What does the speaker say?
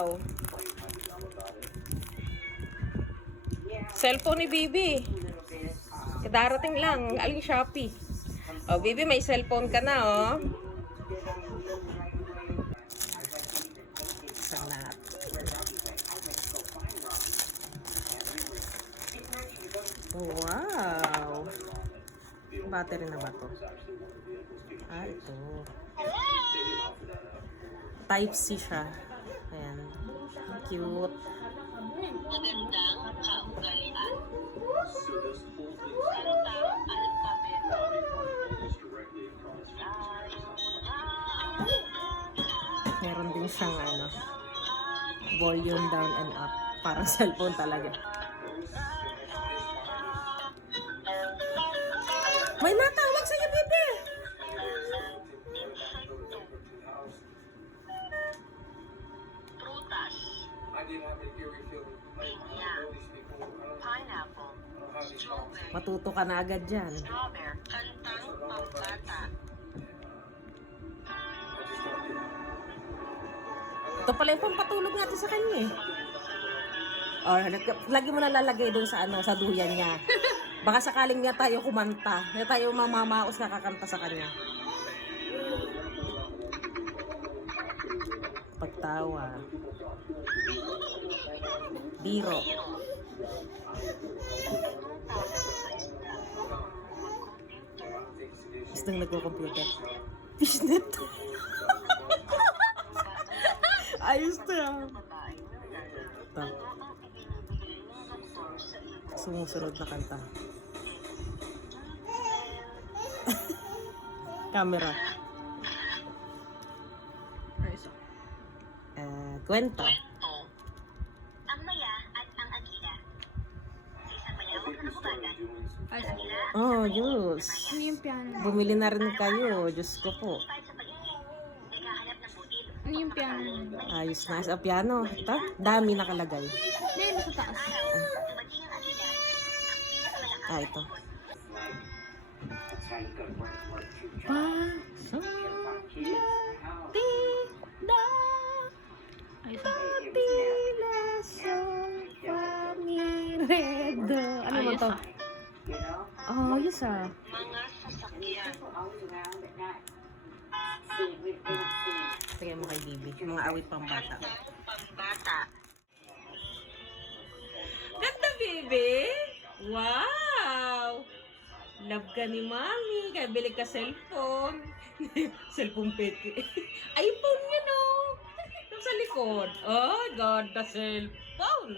Wow! Cellphone ni Bibi. Darating lang. Aling Shopee. Oh, Bibi, may cellphone ka na, oh. Sanat. Wow! Battery na ba to? Ah, ito. Type-C siya. Ayan. Cute. Magandang kaugalian. Salutang alphabet. Meron din siyang volume down and up. Parang cellphone talaga. May natawag sa'yo, Bibi! Prutas. Pinya. Pineapple. Strawberry. Matuto ka na agad dyan. Strawberry. Kantang pambata. Ito pala yung pampatulog natin sa kanya eh. Or, lagi mo na lalagay doon sa sa duyan niya. Baka sakaling nga tayo kumanta. Na tayo mamamaos kakakanta sa kanya. Pagtawa. Biro. Gusto nang nagko-computer. Fishnet. Ayos to yan. Ito. Sumusunod na kanta. Camera. Kwento. Kwento. Ang maya at ang agila. Sa isang mayawak na kubatan. Oh, Diyos. Ano yung piano? Bumili na rin kayo. Diyos ko po. Sa paligid. Naghahanap ng butil. Ano yung piano? Ayos na. Sa piano. Ito. Dami nakalagay. Hindi, sa taas. Dumating ang agila. Ang pinakamalakas Ito. Tila. Ayos na. Tila sa pamiredo. Ano mo to? Oh, ayos ah. mga sasakyan. Tingnan mo kay Bibi. Mga awit pang bata. Kantang pambata. Ganda, Bibi! Wow! Love ka ni Mami. Kaya bili ka cellphone. Cellphone peke. iPhone yun, oh! Yung sa likod. Oh, God, the cellphone.